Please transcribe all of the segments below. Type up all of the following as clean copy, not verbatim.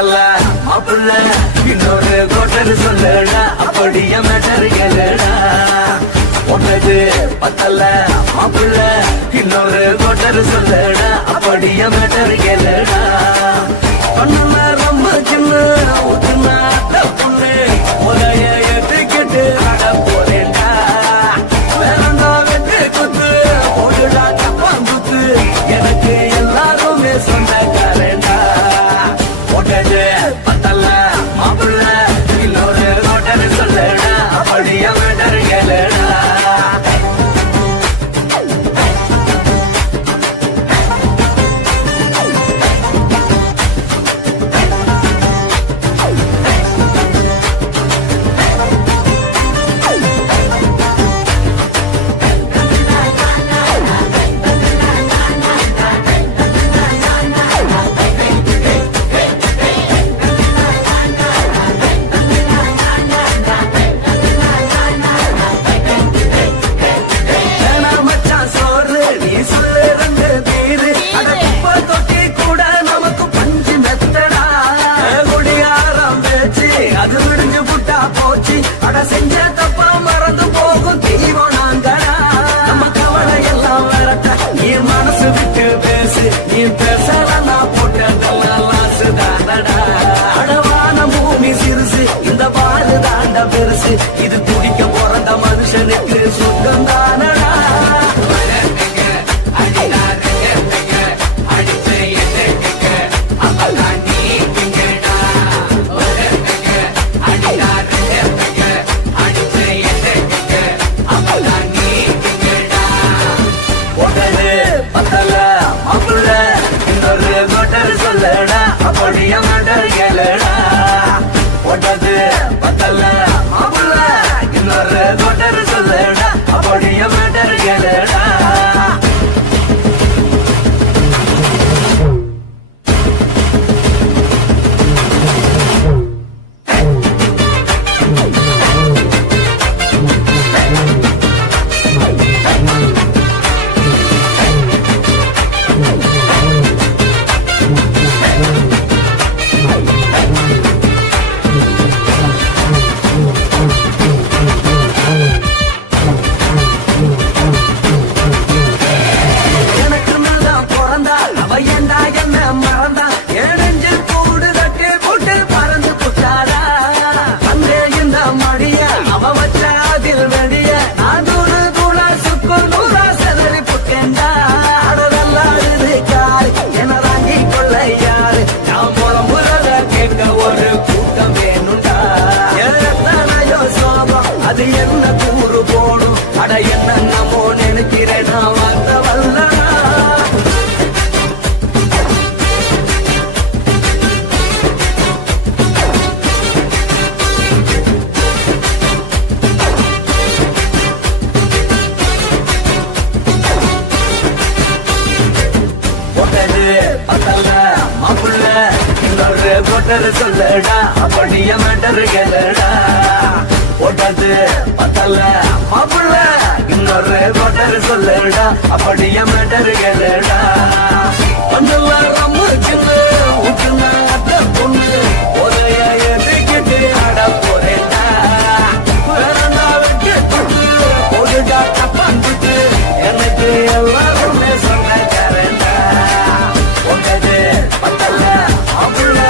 பத்தல மாப்பிள்ள இன்னொரு கோட்டர் சொல்லடா அப்படிய மேட்டர் கேளுடா ஒன்னது பத்தல மாப்பிள்ள இன்னொரு கோட்டர் சொல்லடா அப்படிய மேட்டர் கேளுடா பண்ணல ரொம்ப சின்ன ஊத்துனா பொண்ணு உதய ஏத்துக்கிட்டு அட போறேன்டா வேறண்டா வெட்டு குத்து ஓடுடா தப்பாங்குத்து எனக்கு எல்லாருமே சொந்தக்காரண்டா ஒட்டது பத்தல மாப்பிள்ள இன்னொரு கோட்டர் சொல்லடா அப்படிய மேட்டர் கேளுடா செஞ்ச தப்பா மறந்து போகும் தெய்வம் நாங்கடா நம்ம கவலை எல்லாம் வரட்ட நீ மனசு விட்டு பேசு நீ பேசலன்னா போட்டதெல்லாம் லாசு தானடா அடவான பூமி சிறுசு இந்த பாலு தாண்ட பெருசு இது துடிக்க பிறந்த மனுஷனுக்கு சொந்தம் தானடா சொல்லடா அப்படிய மேட்டர் கேளுடா ஒட்டது பத்தல மாப்பிள்ள இன்னொரு கோட்டர் சொல்லடா அப்படிய மேட்டர் கேளுடா அது என்ன கூறு போடும் அட என்ன நம்மோ நினைக்கிறேன் நான் வந்த வல்லடா ஒட்டது பத்தல மாப்பிள்ள இன்னொரு கோட்டர் சொல்லடா அப்படிய மேட்டர் கேளுடா ஒட்டது பத்தல மாப்பிள்ள இன்னொரு கோட்டர் சொல்லடா அப்படிய மேட்டர் கேளுடா கொஞ்சம் ரொம்ப சின்ன ஊற்றுனா பொண்ணு உதய ஏத்துக்கிட்டு அட போறேன்டா வேறண்டா வெட்டி குத்து ஓடுடா தப்பாங்குத்து எனக்கு எல்லாருமே சொந்தக்காரண்டா ஒட்டது பத்தல மாப்பிள்ள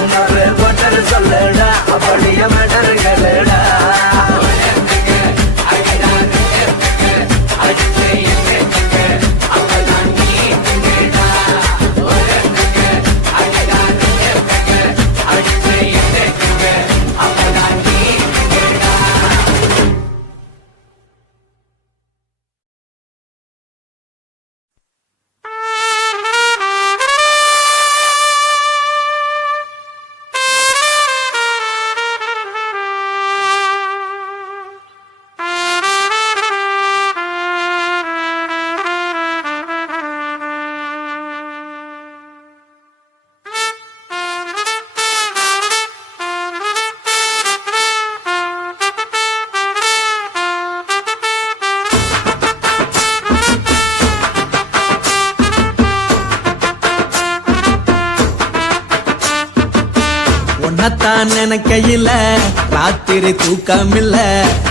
இன்னொரு கோட்டர் சொல்லடா அப்படிய மேட்டர் கேளுடா உன்னத்தான் நினைக்கையில ராத்திரி தூக்கமில்ல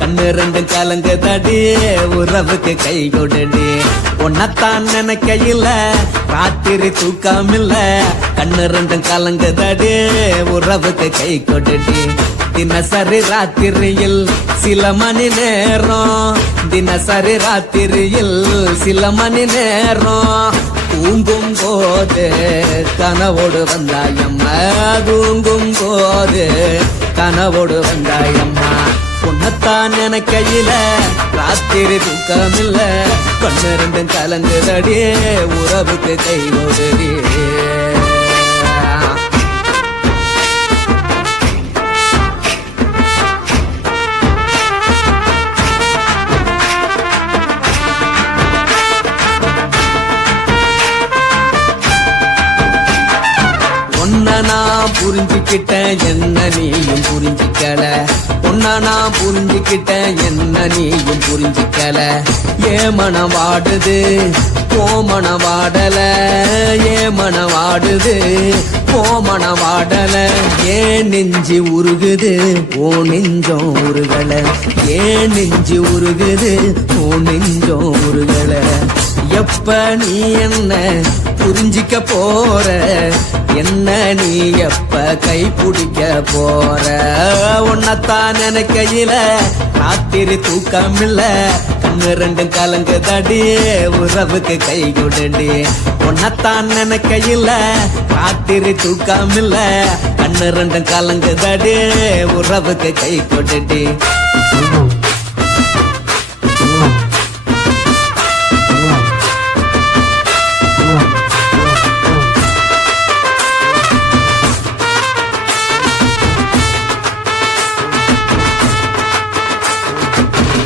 கண்ணு ரெண்டு கலங்கு தடி உறவுக்கு கை கொடுடி உன்னத்தான் நினைக்கையில ராத்திரி தூக்கமில்ல கண்ணு ரெண்டு கலங்கு தடி உறவுக்கு கை கொடுடி தினசரி ராத்திரியில் சில மணி நேரம் தினசரி ராத்திரியில் சில மணி நேரம் தூங்கும் போது கனவோடு வந்தாயம்மா தூங்கும் போது கனவோடு வந்தாயம்மா உன்னத்தான் நினைக்கையில ராத்திரி தூக்கமில்ல கண்ணு ரெண்டும் கலங்குதடி உறவுக்கு கை ஓடுடி நான் புரிஞ்சுக்கிட்டேன் என்ன நீயும் புரிஞ்சிக்கல உன்ன நான் புரிஞ்சுக்கிட்டேன் என்ன நீயும் புரிஞ்சிக்கல ஏ மனம் வாடுது போ மனம் வாடல ஏ மனம் வாடுது போ மனம் வாடல ஏன் நெஞ்சு உருகுது ஓ நெஞ்சம் உருகல ஏன் நெஞ்சு உருகுது ஓ நெஞ்சம் உருகல எப்ப நீ என்ன புரிஞ்சிக்க போற என்ன நீ எப்ப கை பிடிக்க போற உன்னத்தான் நினைக்கையில ராத்திரி தூக்கமில்ல கண்ணு ரெண்டும் கலங்கு தடி உறவுக்கு கை கொடுடி உன்னத்தான் நினைக்கையில ராத்திரி தூக்கமில்ல கண்ணு ரெண்டும் கலங்கு தடி உறவுக்கு கை கொடுடி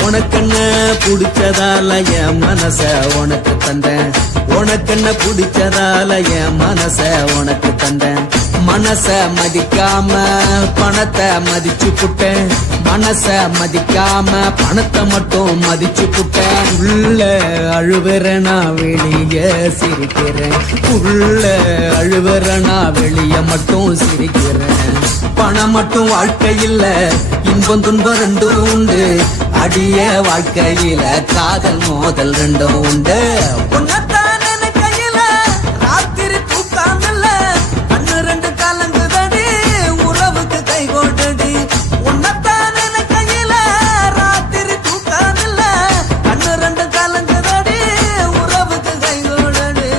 உனக்கென்ன பிடிச்சதால என் மனச உனக்கு தந்தேன் உனக்கென்ன பிடிச்சதால என் மனச உனக்கு தந்தேன் மனச மதிக்காம பணத்தை மதிச்சு புட்டேன் மனச மதிக்காம பணத்தை மட்டும் மதிச்சு புட்டேன் உள்ள அழுவுறனா வெளிய சிரிக்கிறேன் உள்ள அழுவுறனா வெளிய மட்டும் சிரிக்கிறேன் பணம் மட்டும் வாழ்க்கை இல்ல இன்பம் துன்பம் ரெண்டும் உண்டு அடிய வாழ்க்கையில காதல் மோதல் ரெண்டும் உண்டு உன்னத்தான் நினைக்கையில ராத்திரி தூக்காமல்ல கண்ணு ரெண்டு கலங்குதடி உறவுக்கு கை கொண்டடி உன்னத்தான் நினைக்கையில ராத்திரி தூக்காமல்ல கண்ணு ரெண்டு கலங்குதடி உறவுக்கு கை கொண்டடி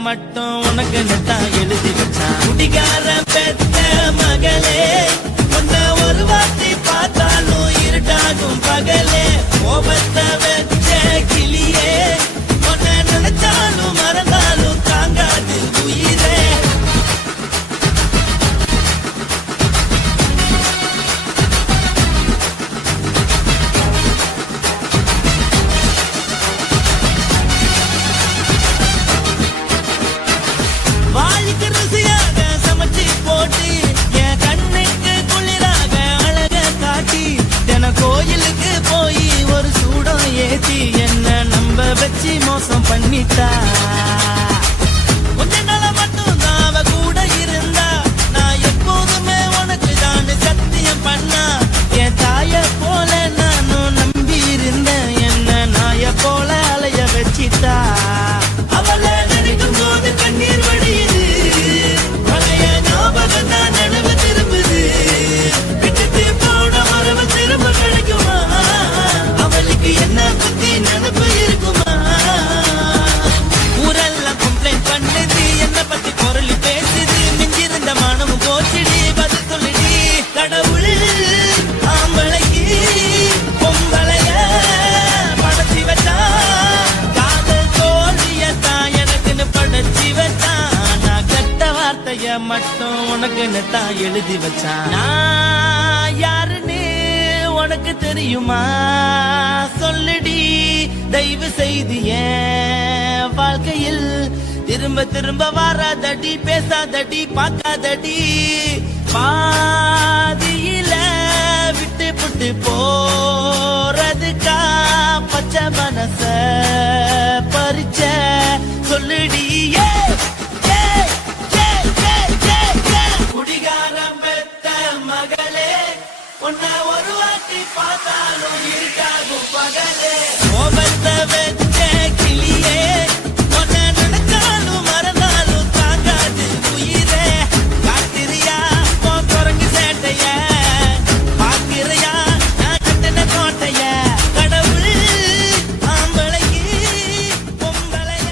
மட்டும் உனக்கு நெத்தான் எழுதி வச்சான் குடிகார பெத்த மகளே உன்னை ஒரு வார்த்தை பார்த்தாலும் இருட்டாகும் பகலே கோபத்தை வச்ச கிளியே உன்னை நினைச்சாலும் மறந்தாலும் தாங்காது உயிரே கோயிலுக்கு போய் ஒரு சூடம் ஏத்தி என்ன நம்ப வச்சு மோசம் பண்ணிட்டா கொஞ்ச நாள மட்டும் அவ கூட இருந்த தான் எழுதி வச்சான். நான் யாருன்னு உனக்கு தெரியுமா சொல்லுடி, தயவு செய்து என் வாழ்க்கையில் திரும்ப திரும்ப வராதடி, பேசாதடி, பார்க்காதடி. பாதியில விட்டு புட்டு போறதுக்கா பச்சை மனச பறிச்ச சொல்லுடி. குடிகாரம் பெத்த மகளே, உன்னை ஒரு வாட்டி பார்த்தாலும் இருக்காகும் பகலே. கோபத்தை வச்ச கிளியே, உன்னை நினைச்சாலும் மறந்தாலும் தாங்காது உயிரே. காத்திரியா உன் குரங்கு சேட்டைய, பாக்கிறையா நான் கட்டின கோட்டைய. கடவுள் ஆம்பளைக்கு பொம்பளைய